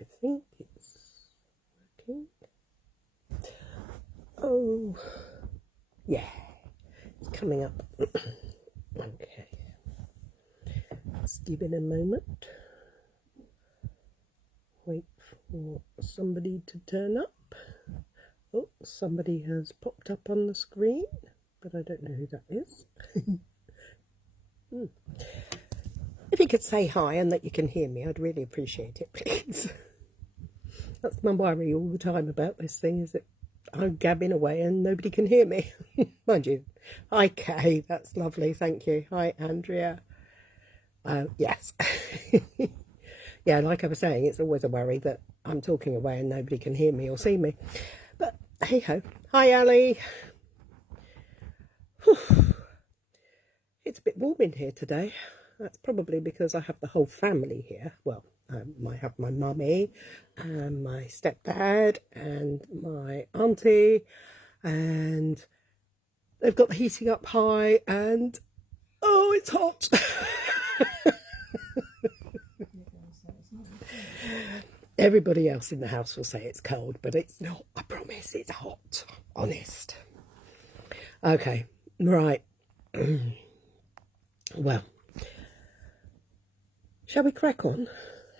I think it's working. Oh, yeah, it's coming up. Okay, let's give it a moment. Wait for somebody to turn up. Oh, somebody has popped up on the screen, but I don't know who that is. If you could say hi and that you can hear me, I'd really appreciate it, please. That's my worry all the time about this thing, is that I'm gabbing away and nobody can hear me. Mind you. Hi, Kay. That's lovely. Thank you. Hi, Andrea. Yes. Yeah, like I was saying, it's always a worry that I'm talking away and nobody can hear me or see me. But hey-ho. Hi, Ali. Whew. It's a bit warm in here today. That's probably because I have the whole family here. Well, I have my mummy and my stepdad and my auntie, and they've got the heating up high, and oh, it's hot. Everybody else in the house will say it's cold, but it's not. I promise, it's hot. Honest. Okay, right. Well, shall we crack on?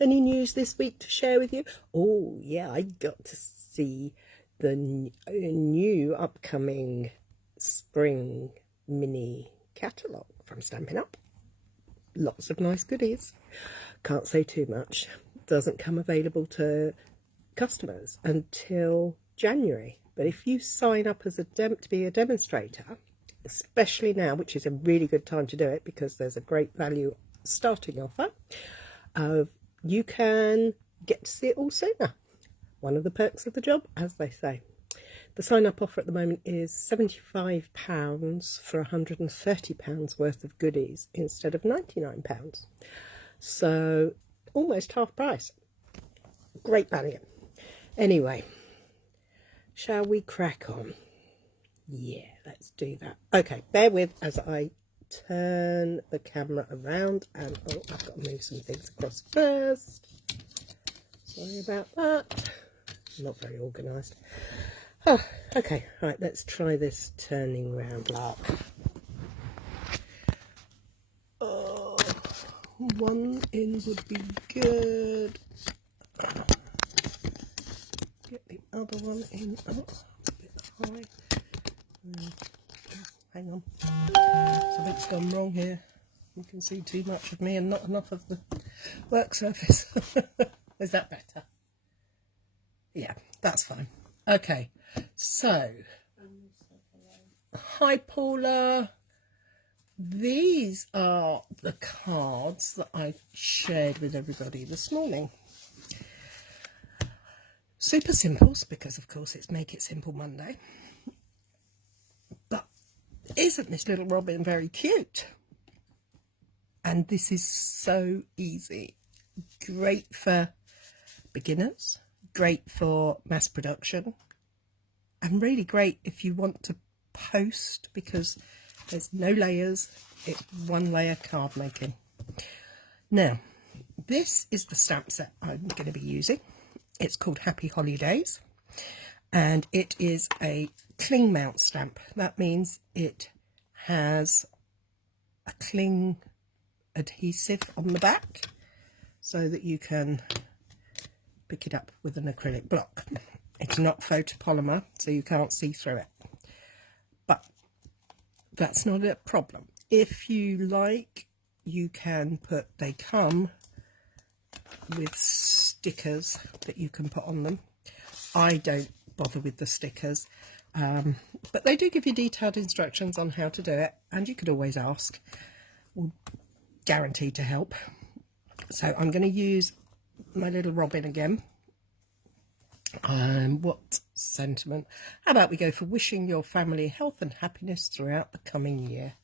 Any news this week to share with you? Oh, yeah, I got to see the new upcoming spring mini catalogue from Stampin' Up. Lots of nice goodies. Can't say too much. Doesn't come available to customers until January. But if you sign up as to be a demonstrator, especially now, which is a really good time to do it because there's a great value starting offer, you can get to see it all sooner. One of the perks of the job, as they say. The sign-up offer at the moment is £75 for £130 worth of goodies instead of £99. So almost half price. Great value. Anyway, shall we crack on? Yeah, let's do that. Okay, bear with as I turn the camera around, and oh, I've got to move some things across first. Sorry about that. Not very organised. Oh, okay, right, let's try this turning round lark. Oh, one in would be good. Get the other one in. Oh, a bit high. Hang on. Something's gone wrong here. You can see too much of me and not enough of the work surface. Is that better? Yeah, that's fine. Okay, so hi Paula. These are the cards that I shared with everybody this morning. Super simples, because of course it's Make It Simple Monday. But isn't this little robin very cute? And this is so easy. Great for beginners, great for mass production, and really great if you want to post, because there's no layers, it's one layer card making. Now, this is the stamp set I'm going to be using. It's called Happy Holidays, and it is a cling mount stamp. That means it has a cling adhesive on the back so that you can pick it up with an acrylic block. It's not photopolymer, so you can't see through it, but that's not a problem. If you like, you can put, they come with stickers that you can put on them. I don't bother with the stickers, but they do give you detailed instructions on how to do it, and you could always ask. We'll guarantee to help. So I'm going to use my little robin again. What sentiment? How about we go for wishing your family health and happiness throughout the coming year?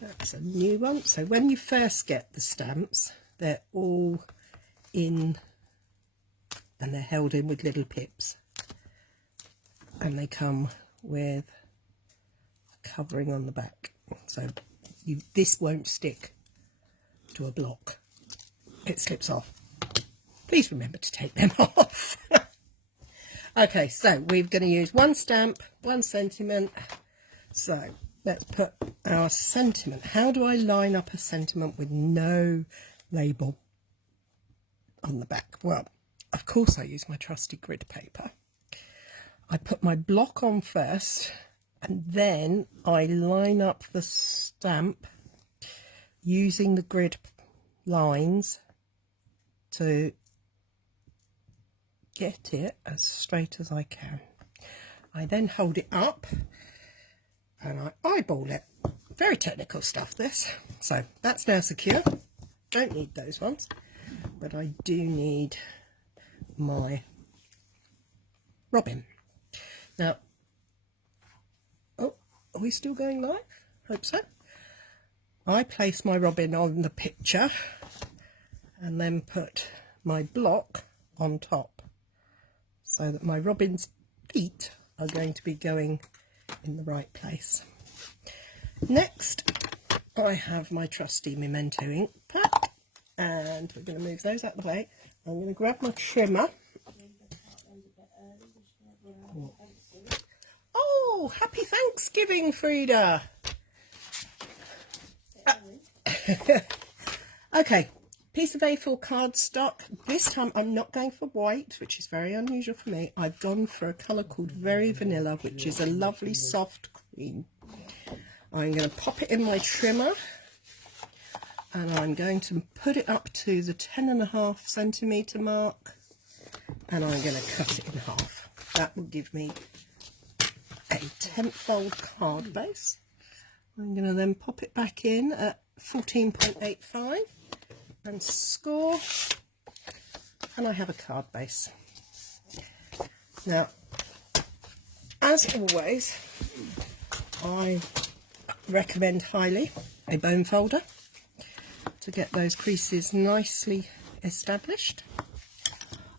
That's a new one. So when you first get the stamps, they're all in, and they're held in with little pips, and they come with a covering on the back, so this won't stick to a block. It slips off please remember to take them off. Okay, so we're going to use one stamp, 1 sentiment. So let's put our sentiment. How do I line up a sentiment with no label on the back? Well, of course I use my trusty grid paper. I put my block on first, and then I line up the stamp using the grid lines to get it as straight as I can. I then hold it up and I eyeball it. Very technical stuff, this. So that's now secure. Don't need those ones, but I do need my robin. Now, oh, are we still going live? Hope so. I place my robin on the picture and then put my block on top, so that my robin's feet are going to be going in the right place. Next, I have my trusty Memento ink pad, and we're going to move those out of the way. I'm going to grab my trimmer. Oh, happy Thanksgiving, Frida! Okay. Piece of A4 cardstock. This time I'm not going for white, which is very unusual for me. I've gone for a colour called Very Vanilla, which is a lovely soft cream. I'm going to pop it in my trimmer, and I'm going to put it up to the 10.5 centimetre mark, and I'm going to cut it in half. That will give me a 10th-fold card base. I'm going to then pop it back in at 14.85. and score, and I have a card base. Now, as always, I recommend highly a bone folder to get those creases nicely established.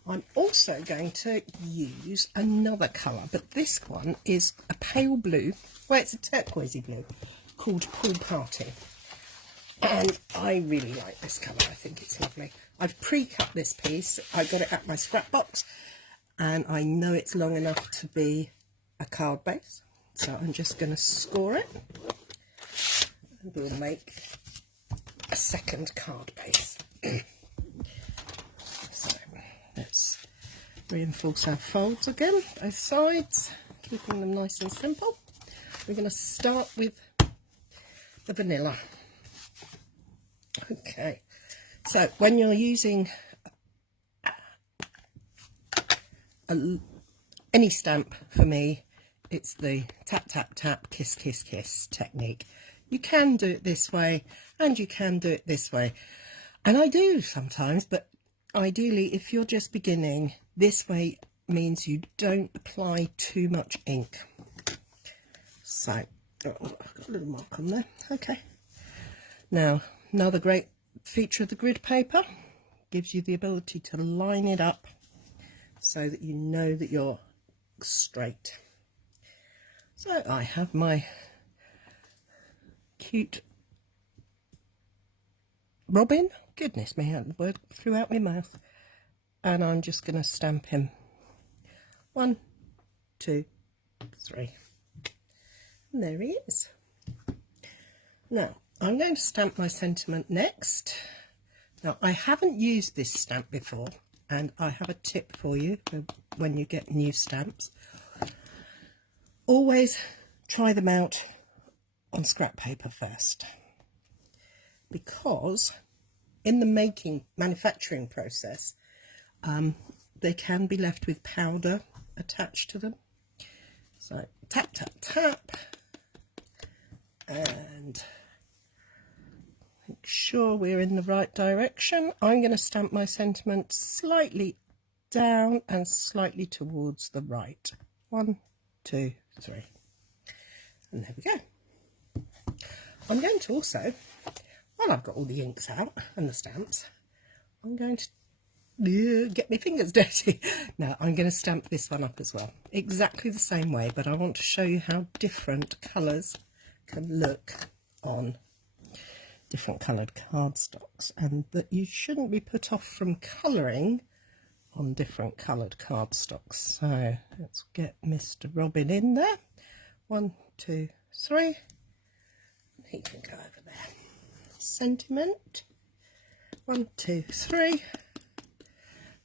I'm also going to use another colour, but this one is a pale blue, well, it's a turquoisey blue, called Pool Party. And I really like this colour. I think it's lovely. I've pre-cut this piece. I got it at my scrap box, and I know it's long enough to be a card base. So I'm just going to score it, and we'll make a second card base. So let's reinforce our folds again, both sides, keeping them nice and simple. We're going to start with the vanilla. Okay, so when you're using any stamp, for me, it's the tap, tap, tap, kiss, kiss, kiss technique. You can do it this way, and you can do it this way. And I do sometimes, but ideally, if you're just beginning, this way means you don't apply too much ink. So, oh, I've got a little mark on there. Okay. Now, another great feature of the grid paper, gives you the ability to line it up so that you know that you're straight. So I have my cute robin. Goodness me, the word flew out my mouth. And I'm just going to stamp him. 1, 2, 3. And there he is. Now, I'm going to stamp my sentiment next. Now, I haven't used this stamp before, and I have a tip for you for when you get new stamps. Always try them out on scrap paper first, because in the manufacturing process, they can be left with powder attached to them. So tap, tap, tap, and make sure we're in the right direction. I'm going to stamp my sentiment slightly down and slightly towards the right. 1, 2, 3. And there we go. I'm going to also, while I've got all the inks out and the stamps, I'm going to get my fingers dirty. Now I'm going to stamp this one up as well. Exactly the same way, but I want to show you how different colours can look on different coloured cardstocks, and that you shouldn't be put off from colouring on different coloured cardstocks. So let's get Mr. Robin in there. 1, 2, 3. He can go over there. Sentiment. 1, 2, 3.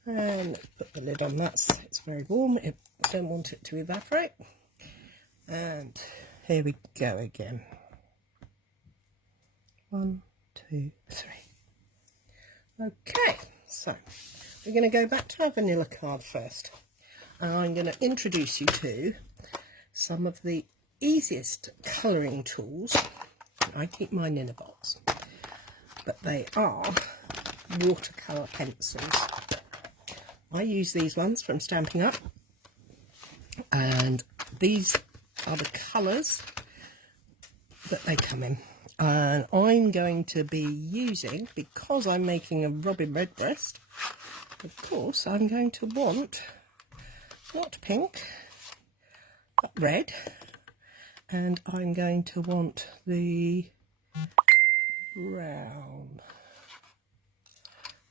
And let's put the lid on that. It's very warm. I don't want it to evaporate. And here we go again. 1, 2, 3. Okay, so we're going to go back to our vanilla card first. And I'm going to introduce you to some of the easiest colouring tools. I keep mine in a box, but they are watercolor pencils. I use these ones from Stampin' Up, and these are the colours that they come in. And I'm going to be using, because I'm making a Robin Redbreast, of course I'm going to want not pink but red, and I'm going to want the brown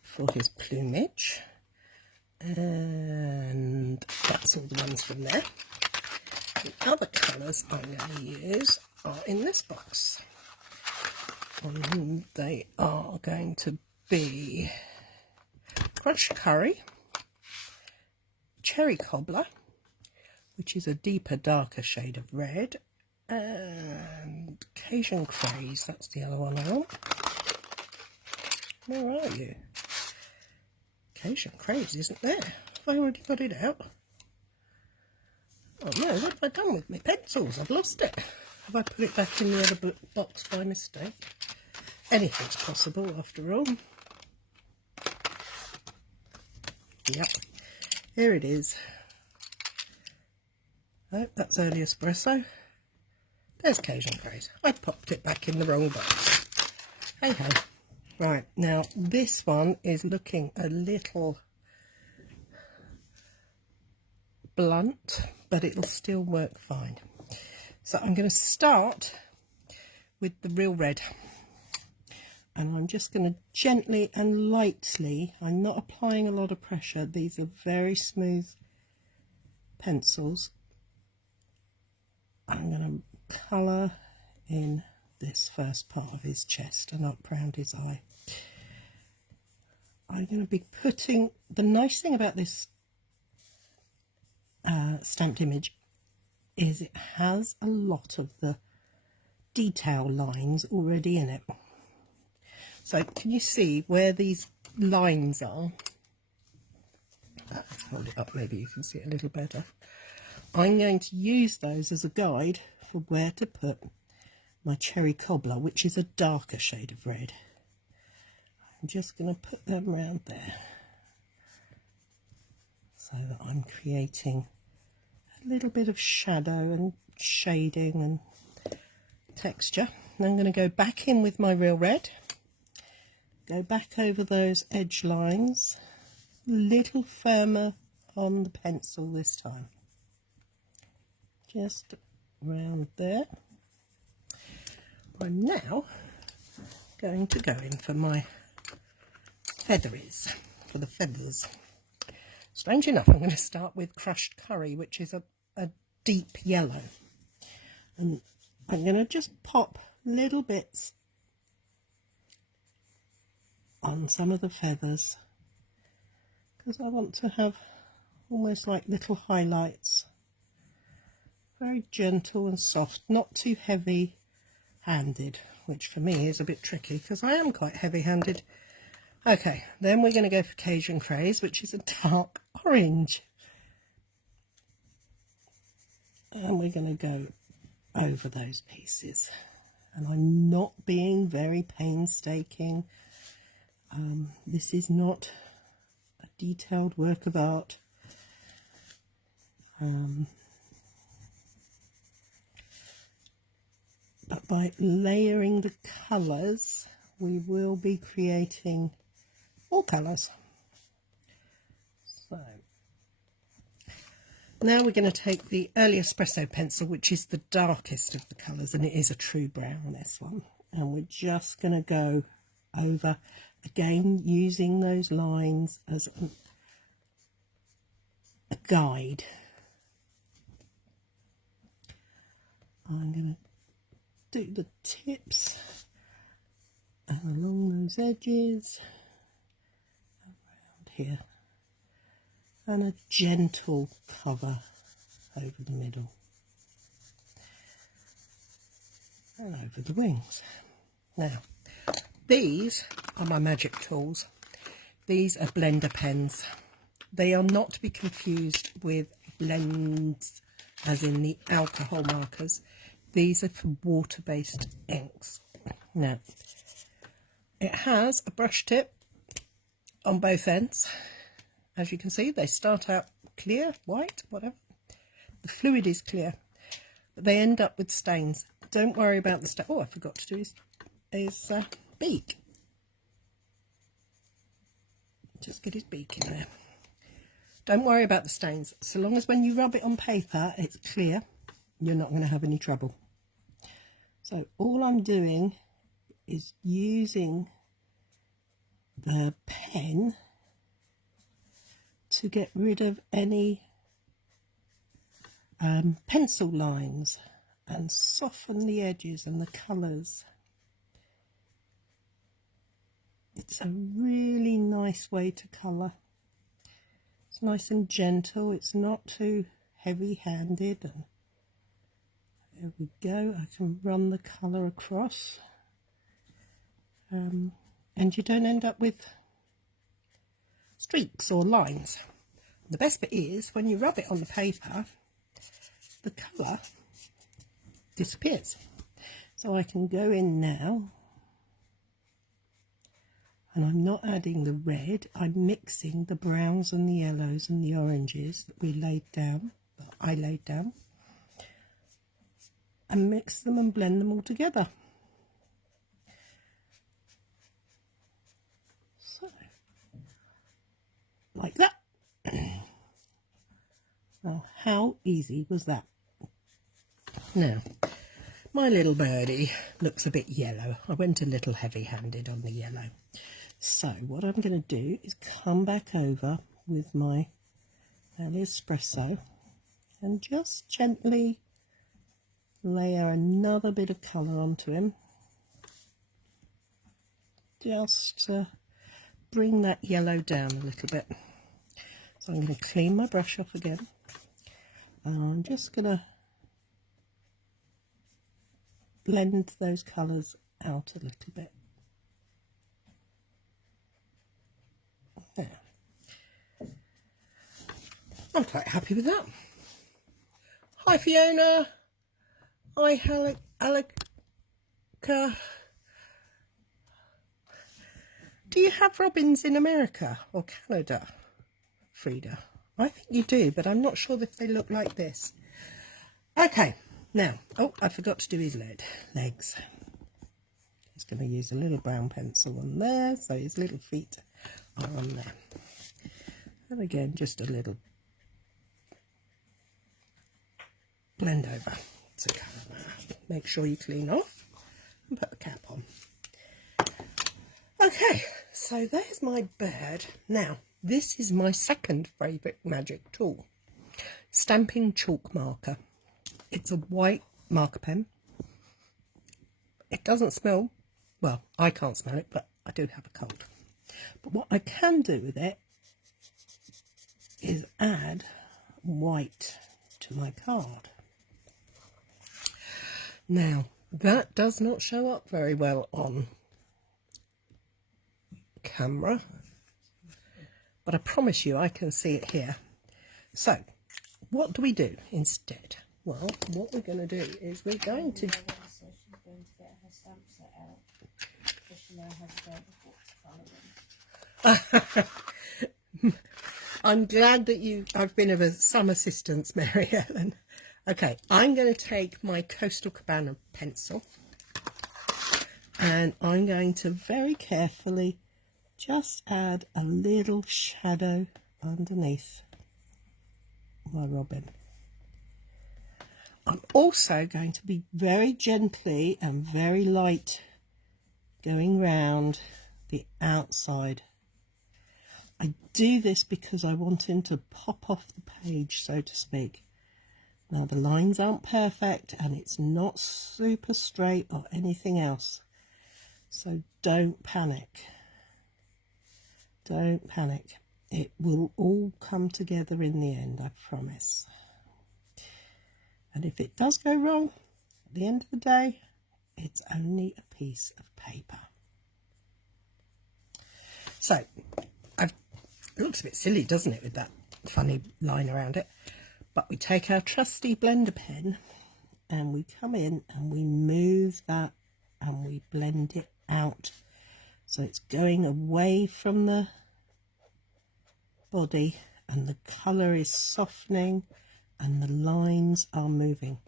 for his plumage, and that's all the ones from there. The other colours I'm going to use are in this box, and they are going to be crushed curry, cherry cobbler, which is a deeper, darker shade of red, and Cajun Craze, that's the other one I want. Where are you? Cajun Craze isn't there. Have I already got it out? Oh no, what have I done with my pencils? I've lost it. Have I put it back in the other box by mistake? Anything's possible after all. Yep, here it is. Oh, that's early espresso. There's Cajun Craze. I popped it back in the wrong box. Hey ho. Right, now this one is looking a little blunt, but it'll still work fine. So I'm going to start with the real red. And I'm just going to gently and lightly, I'm not applying a lot of pressure, these are very smooth pencils. I'm going to colour in this first part of his chest and up round his eye. I'm going to be putting, the nice thing about this stamped image is it has a lot of the detail lines already in it. So can you see where these lines are? Hold it up, maybe you can see it a little better. I'm going to use those as a guide for where to put my cherry cobbler, which is a darker shade of red. I'm just going to put them around there so that I'm creating a little bit of shadow and shading and texture. And I'm going to go back in with my real red, go back over those edge lines, a little firmer on the pencil this time. Just around there. I'm now going to go in for my featheries, for the feathers. Strange enough, I'm going to start with crushed curry, which is a deep yellow. And I'm going to just pop little bits on some of the feathers because I want to have almost like little highlights. Very gentle and soft, not too heavy handed, which for me is a bit tricky because I am quite heavy handed. Okay, then we're going to go for Cajun Craze, which is a dark orange. And we're going to go over those pieces. And I'm not being very painstaking. This is not a detailed work of art. But by layering the colours, we will be creating more colours. So now we're going to take the early espresso pencil, which is the darkest of the colours, and it is a true brown, this one. And we're just going to go over, again, using those lines as guide. I'm going to do the tips and along those edges, around here, and a gentle cover over the middle and over the wings. Now, these are my magic tools. These are blender pens. They are not to be confused with blends as in the alcohol markers. These are for water-based inks. Now, it has a brush tip on both ends. As you can see, they start out clear, white, whatever. The fluid is clear, but they end up with stains. Don't worry about the stain. Oh, I forgot to do his beak. Just get his beak in there. Don't worry about the stains. So long as when you rub it on paper, it's clear, you're not going to have any trouble. So all I'm doing is using the pen to get rid of any pencil lines and soften the edges and the colours. It's a really nice way to colour. It's nice and gentle, it's not too heavy-handed. And there we go, I can run the colour across. And you don't end up with streaks or lines. The best bit is when you rub it on the paper, the colour disappears. So I can go in now, and I'm not adding the red, I'm mixing the browns and the yellows and the oranges that we laid down, that I laid down, and mix them and blend them all together. So, like that. Now, how easy was that? Now, my little birdie looks a bit yellow. I went a little heavy-handed on the yellow. So what I'm going to do is come back over with my espresso and just gently layer another bit of colour onto him, just to bring that yellow down a little bit. So I'm going to clean my brush off again, and I'm just going to blend those colours out a little bit. There. I'm quite happy with that. Hi Fiona. Hi Alika. Do you have robins in America or Canada, Frida? I think you do, but I'm not sure if they look like this. Okay, now, oh, I forgot to do his legs. Just going to use a little brown pencil on there, so his little feet are on there. And again, just a little blend over to cover. Make sure you clean off and put the cap on. Okay, so there's my bird. Now, this is my second favourite magic tool, Stampin chalk marker. It's a white marker pen. It doesn't smell, well, I can't smell it, but I do have a cold. But what I can do with it is add white to my card. Now, that does not show up very well on camera, but I promise you I can see it here. So, what do we do instead? Well, what we're going to do is we're going to... I'm glad that I've been of some assistance, Mary Ellen. Okay, I'm going to take my Coastal Cabana pencil and I'm going to very carefully just add a little shadow underneath my robin. I'm also going to be very gently and very light going round the outside I do this because I want him to pop off the page, so to speak. Now the lines aren't perfect and it's not super straight or anything else. So don't panic. Don't panic. It will all come together in the end, I promise. And if it does go wrong, at the end of the day, it's only a piece of paper. So, it looks a bit silly, doesn't it, with that funny line around it? But we take our trusty blender pen and we come in and we move that and we blend it out. So it's going away from the body and the colour is softening and the lines are moving.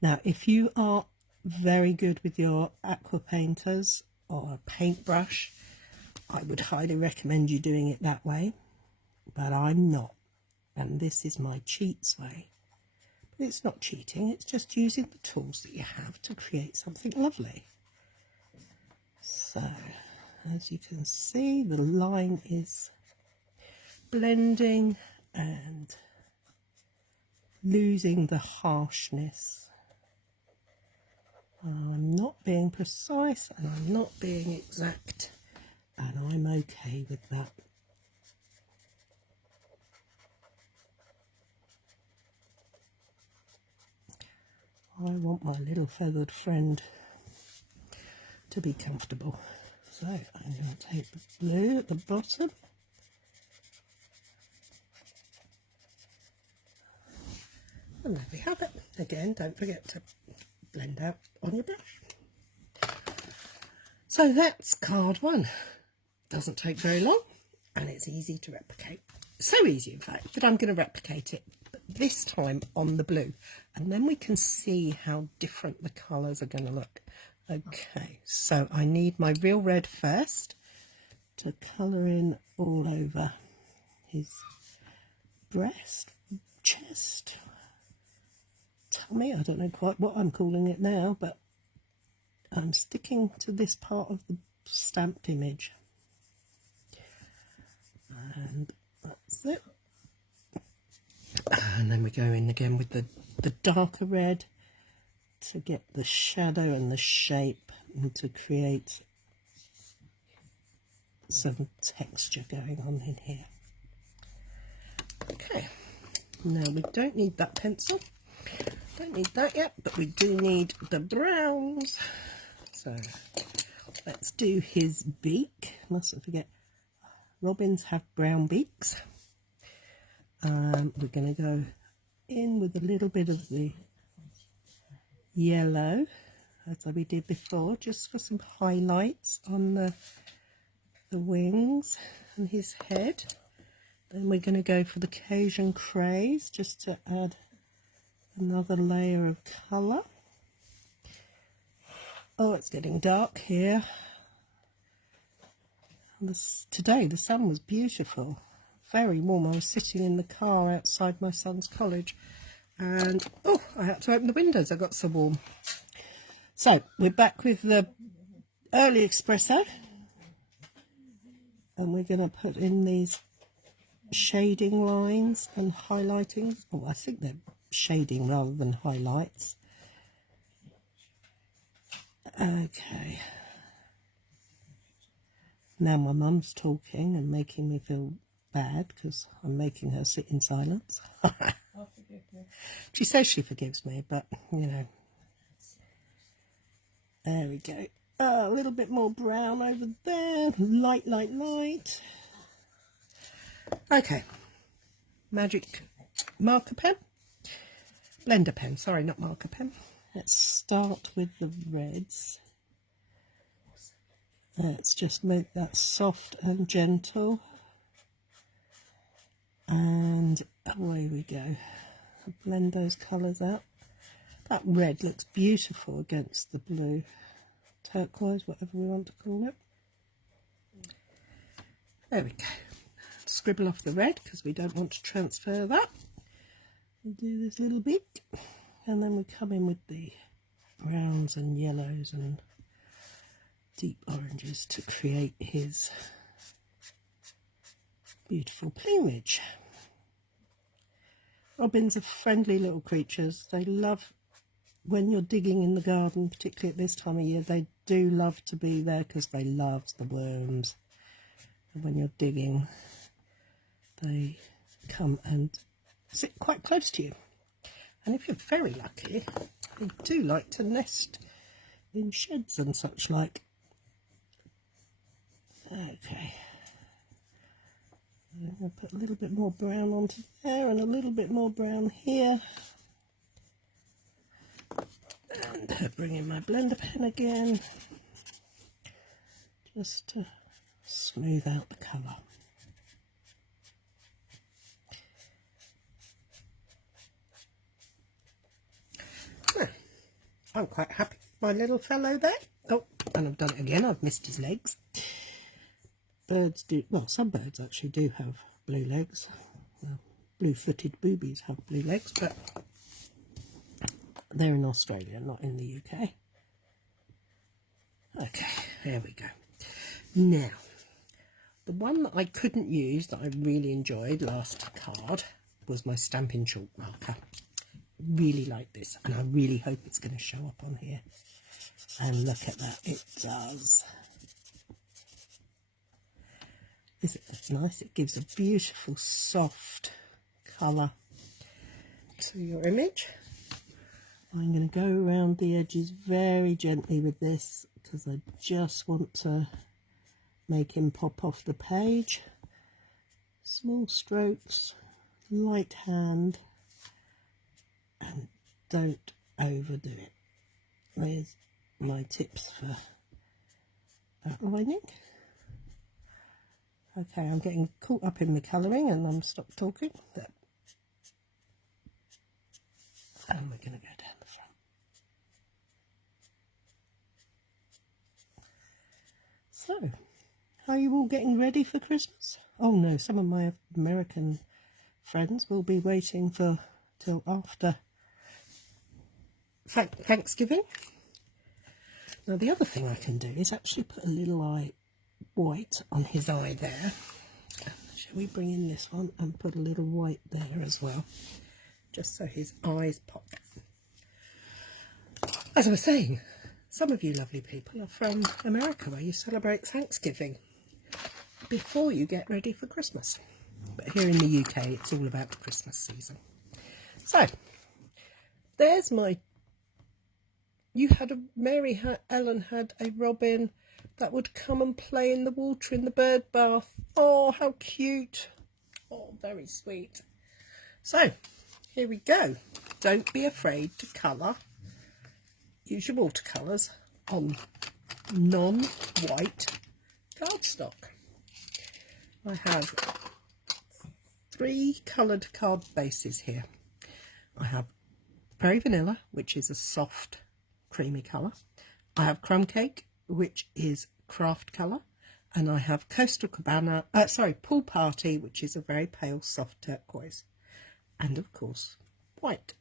Now, if you are very good with your aqua painters or a paintbrush, I would highly recommend you doing it that way, but I'm not, and this is my cheats way. But it's not cheating, it's just using the tools that you have to create something lovely. So, as you can see, the line is blending and losing the harshness. I'm not being precise and I'm not being exact, and I'm okay with that. I want my little feathered friend to be comfortable. So I'm going to take the blue at the bottom and there we have it. Again, don't forget to blend out on your brush. So that's card one. Doesn't take very long and it's easy to replicate. So easy, in fact, that I'm going to replicate it, but this time on the blue, and then we can see how different the colours are going to look. Okay, so I need my real red first to colour in all over his breast, chest, tummy. I don't know quite what I'm calling it now, but I'm sticking to this part of the stamped image. And that's it. And then we go in again with the darker red to get the shadow and the shape and to create some texture going on in here. Okay, now we don't need that pencil, don't need that yet, but we do need the browns. So let's do his beak. Mustn't forget, robins have brown beaks. We're going to go in with a little bit of the yellow, as we did before, just for some highlights on the wings and his head. Then we're going to go for the Cajun Craze, just to add another layer of colour. Oh, it's getting dark here. Today the sun was beautiful, very warm. I was sitting in the car outside my son's college and oh, I had to open the windows, I got so warm. So we're back with the early espresso and we're going to put in these shading lines and highlighting. Oh, I think they're shading rather than highlights. Okay. Now my mum's talking and making me feel bad because I'm making her sit in silence. I'll forgive you. She says she forgives me, but, you know. There we go. Oh, a little bit more brown over there. Light, light, light. Okay. Magic marker pen. Blender pen. Sorry, not marker pen. Let's start with the reds. Let's just make that soft and gentle. And away we go. Blend those colours out. That red looks beautiful against the blue. Turquoise, whatever we want to call it. There we go. Scribble off the red because we don't want to transfer that. We'll do this little bit. And then we come in with the browns and yellows and deep oranges to create his beautiful plumage. Robins are friendly little creatures. They love when you're digging in the garden, particularly at this time of year. They do love to be there because they love the worms. And when you're digging, they come and sit quite close to you. And if you're very lucky, they do like to nest in sheds and such like. Okay. I'm going to put a little bit more brown onto there and a little bit more brown here. And bring in my blender pen again, just to smooth out the colour. Well, I'm quite happy with my little fellow there. Oh, and I've done it again, I've missed his legs. Birds do, well, some birds actually do have blue legs. Blue-footed boobies have blue legs, but they're in Australia, not in the UK. Okay, there we go. Now, the one that I couldn't use that I really enjoyed last card was my Stampin' chalk marker. Really like this, and I really hope it's going to show up on here. And look at that, it does. Isn't it nice? It gives a beautiful soft colour to your image. I'm going to go around the edges very gently with this because I just want to make him pop off the page. Small strokes, light hand, and don't overdo it. There's my tips for outlining. Okay, I'm getting caught up in the colouring and I'm stopped talking. There. And we're going to go down the front. So, are you all getting ready for Christmas? Oh no, some of my American friends will be waiting till after Thanksgiving. Now the other thing I can do is actually put a little white on his eye there. Shall we bring in this one and put a little white there as well, just so his eyes pop. As I was saying, some of you lovely people are from America where you celebrate Thanksgiving before you get ready for Christmas. But here in the UK it's all about the Christmas season. So there's my, Ellen had a robin that would come and play in the water in the bird bath. Oh, how cute. Oh, very sweet. So, here we go. Don't be afraid to colour. Use your watercolours on non-white cardstock. I have 3 coloured card bases here. I have Fairy Vanilla, which is a soft, creamy colour. I have Crumb Cake, which is craft colour, and I have Pool Party, which is a very pale soft turquoise, and of course white.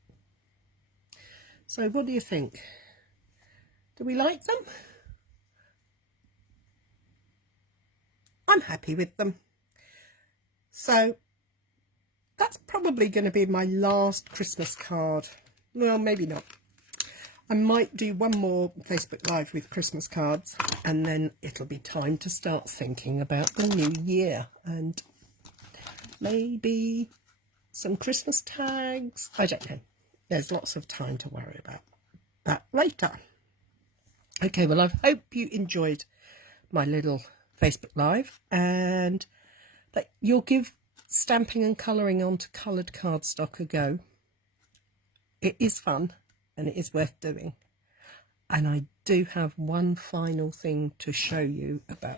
So what do you think? Do we like them? I'm happy with them. So that's probably going to be my last Christmas card. Well, maybe not. I might do one more Facebook Live with Christmas cards, and then it'll be time to start thinking about the new year and maybe some Christmas tags. I don't know. There's lots of time to worry about that later. Okay, well, I hope you enjoyed my little Facebook Live and that you'll give stamping and colouring onto coloured cardstock a go. It is fun. And it is worth doing. And I do have one final thing to show you about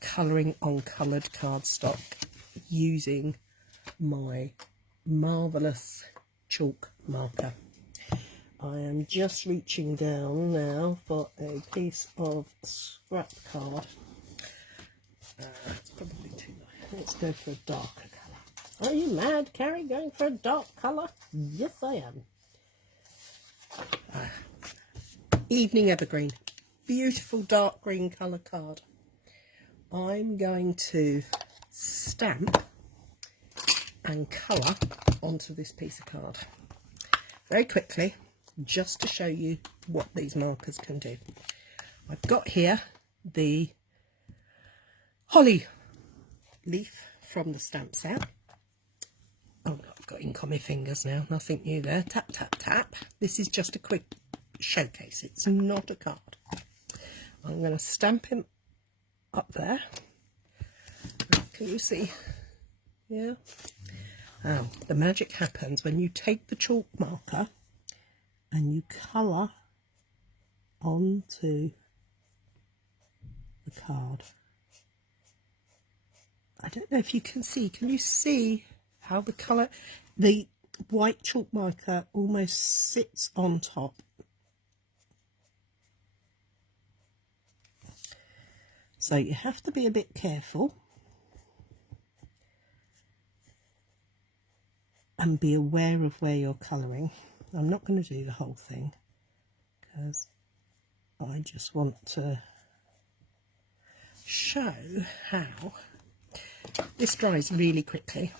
colouring on coloured cardstock using my marvellous chalk marker. I am just reaching down now for a piece of scrap card. It's probably too light. Let's go for a darker colour. Are you mad, Cary, going for a dark colour? Yes, I am. Evening Evergreen, beautiful dark green colour card. I'm going to stamp and colour onto this piece of card. Very quickly, just to show you what these markers can do. I've got here the holly leaf from the stamp set. Oh, I've got ink on my fingers now, nothing new there. Tap, tap, tap. This is just a quick showcase, it's not a card. I'm going to stamp him up there. Can you see? Yeah. Now, the magic happens when you take the chalk marker and you colour onto the card. I don't know if you can you see how the colour, the white chalk marker almost sits on top. So you have to be a bit careful and be aware of where you're colouring. I'm not going to do the whole thing because I just want to show how this dries really quickly.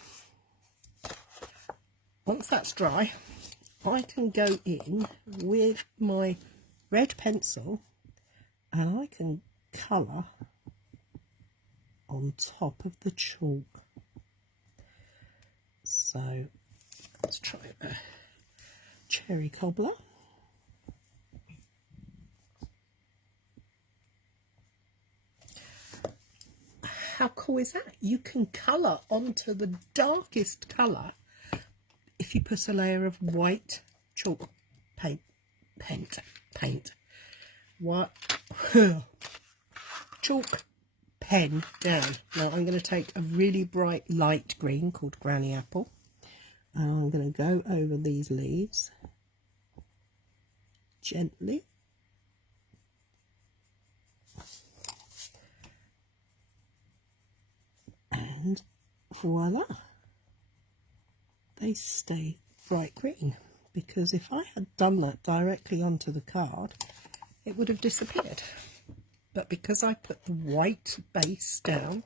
Once that's dry, I can go in with my red pencil and I can colour on top of the chalk. So let's try a cherry cobbler. How cool is that? You can colour onto the darkest colour if you put a layer of white chalk paint. What? Chalk pen down. Now I'm going to take a really bright light green called Granny Apple and I'm going to go over these leaves gently. And voila, they stay bright green, because if I had done that directly onto the card it would have disappeared. But because I put the white base down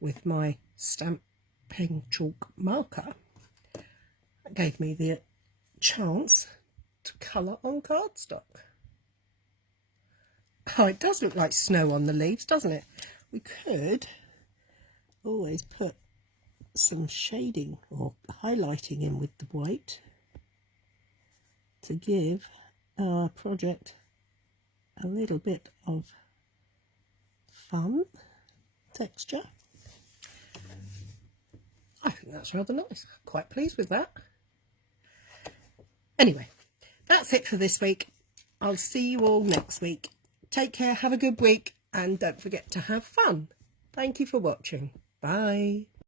with my Stampin' chalk marker, that gave me the chance to colour on cardstock. Oh, it does look like snow on the leaves, doesn't it? We could always put some shading or highlighting in with the white to give our project a little bit of fun texture. I think that's rather nice. Quite pleased with that. Anyway, that's it for this week. I'll see you all next week. Take care, have a good week, and don't forget to have fun. Thank you for watching. Bye.